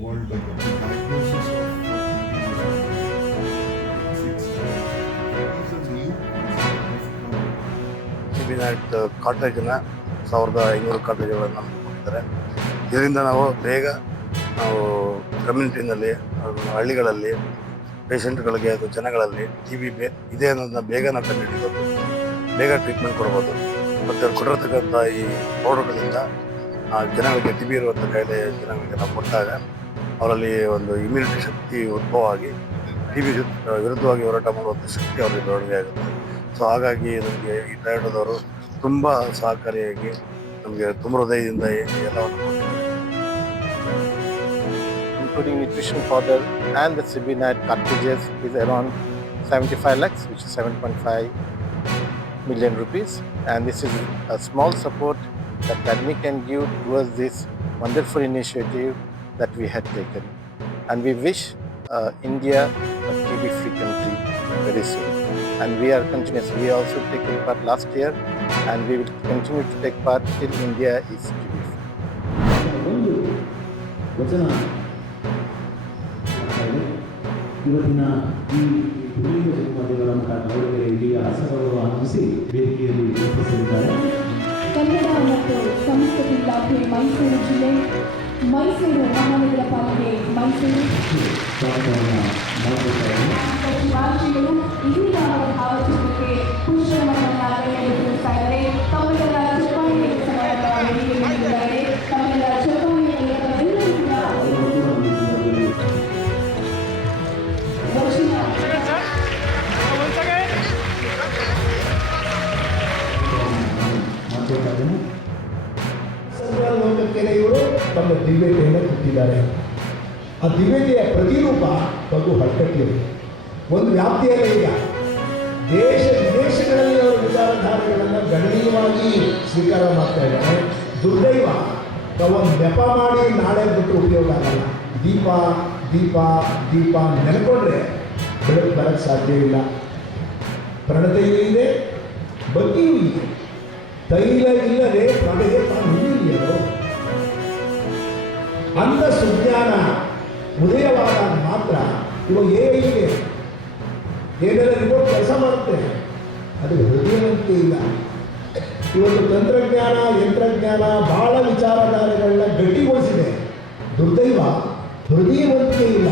world of the diagnosis of TB is a new concept of TB-NAT ಕಾಟೇಜನ್ನ 1500 ಕಾಟೇಜ್ಗಳನ್ನು ಕೊಟ್ಟಿದ್ದಾರೆ. ಇದರಿಂದ ನಾವು ಕಮ್ಯುನಿಟಿನಲ್ಲಿ ಹಳ್ಳಿಗಳಲ್ಲಿ ಪೇಷಂಟ್ಗಳಿಗೆ ಅಥವಾ ಜನಗಳಲ್ಲಿ TB ಇದೆ ಅನ್ನೋದನ್ನ ಬೇಗ ನಾವು ಕಂಡುಹಿಡಿಬೋದು, ಬೇಗ ಟ್ರೀಟ್ಮೆಂಟ್ ಕೊಡ್ಬೋದು. ಮತ್ತು ಅವ್ರು ಕೊಟ್ಟಿರ್ತಕ್ಕಂಥ ಈ ಪೌಡರ್ಗಳಿಂದ ಜನಗಳಿಗೆ TB ಇರುವಂಥ ಕಾಯಿಲೆ ಜನಗಳಿಗೆ ನಾವು ಕೊಟ್ಟಾಗ ಅವರಲ್ಲಿ ಒಂದು ಇಮ್ಯುನಿಟಿ ಶಕ್ತಿ ಉದ್ಭವ ಆಗಿ TB ವಿರುದ್ಧವಾಗಿ ಹೋರಾಟ ಮಾಡುವಂಥ ಶಕ್ತಿ ಅವರಿಗೆ ಬೆಳವಣಿಗೆ ಆಗುತ್ತೆ. ಸೊ ಹಾಗಾಗಿ ನಮಗೆ ಈ ಟೈರ್ಡದವರು ತುಂಬ ಸಹಕಾರಿಯಾಗಿ ನಮಗೆ ತುಂಬ ಹೃದಯದಿಂದ ಎಲ್ಲವನ್ನು ಕೊಟ್ಟಿದ್ದಾರೆ. Including nutrition powder and the TB-NAT cartridges is around 75 lakhs, which is 7.5 million rupees. And this is a small support that ADMI can give towards this wonderful initiative that we had taken. And we wish India a TB-free country very soon. And we are continuous. We also taken part last year, and we will continue to take part till India is TB-free. ಇವತ್ತಿನ ಈ ಪುಲಿಂಗ ಜನ್ಮದೇವರ ಮುಖಾಂತರ ಅವರಿಗೆ ಇಲ್ಲಿಯ ಹಸಗೌರವ ಅರ್ಪಿಸಿ ವೇದಿಕೆಯಲ್ಲಿ ಉಪಸ್ಥಿತರಿದ್ದಾರೆ. ಕನ್ನಡ ಮತ್ತು ಸಂಸ್ಕೃತಿ ಇಲಾಖೆ ಮೈಸೂರು ಜಿಲ್ಲೆ, ಮೈಸೂರು ಮಹಾನಗರ ಪಾಲಿಕೆ ಮೈಸೂರು ರಾಜ್ಯಗಳು ಇದೀಗ ಅವರ ಭಾವಚಿತ್ರಕ್ಕೆ ಪುಷ್ಪನಮನವನ್ನು ತಿಳಿಸ್ತಾ ಇದ್ದಾರೆ. ತಮ್ಮೆಲ್ಲರ ಚಪ್ಪಾಳೆ ನೀಡಿದ್ದಾರೆ. ತಮ್ಮೆಲ್ಲರ ಚಪ್ಪಾಳೆ ಎಲ್ಲರೂ ಕೂಡ ಲೋಕಕ್ಕೆ ಇವರು ತಮ್ಮ ದಿವ್ಯತೆಯನ್ನು ಕೊಟ್ಟಿದ್ದಾರೆ. ಆ ದಿವ್ಯತೆಯ ಪ್ರತಿರೂಪ ಬಗು ಹಟ್ಟಕ್ಕಿದೆ. ಒಂದು ವ್ಯಾಪ್ತಿಯಲ್ಲೇ ಈಗ ದೇಶ ವಿದೇಶಗಳಲ್ಲಿ ಅವರ ವಿಚಾರಧಾರೆಗಳನ್ನು ಗಣನೀಯವಾಗಿ ಸ್ವೀಕಾರ ಮಾಡ್ತಾ ಇದ್ದಾರೆ. ದುರ್ದೈವ ತಾವೊಂದು ನೆಪ ಮಾಡಿ ನಾಳೆ ಬಿಟ್ಟು ಉಪಯೋಗ ಆಗಲ್ಲ. ದೀಪ ದೀಪ ದೀಪ ನೆನ್ಕೊಂಡ್ರೆ ಬೆಳಕು ಬರೋಕ್ಕೆ ಸಾಧ್ಯ ಇಲ್ಲ. ಪ್ರಣತೆಯೂ ಇದೆ, ಬಗ್ಗಿಯೂ ಇದೆ. ತೈಲ ಇಲ್ಲದೆ ಪ್ರಮೆಗೆ ತಾನು ಹಿಡಿಯಲು ಅಂಥ ಸುಜ್ಞಾನ ಉದಯವಾದಾಗ ಮಾತ್ರ ಇವಾಗ ಏನಿದೆ ಏನೆಲ್ಲ ರಿಪೋರ್ಟ್ ಕೆಲಸ ಮಾಡುತ್ತೆ, ಅದು ಹೃದಯವಂತಿಕೆ ಇಲ್ಲ. ಇವತ್ತು ತಂತ್ರಜ್ಞಾನ ಯಂತ್ರಜ್ಞಾನ ಬಹಳ ವಿಚಾರಧಾರೆಗಳನ್ನ ಗಟ್ಟಿಗೊಳಿಸಿದೆ. ದುರ್ದೈವ ಹೃದಯವಂತಿಕೆ ಇಲ್ಲ.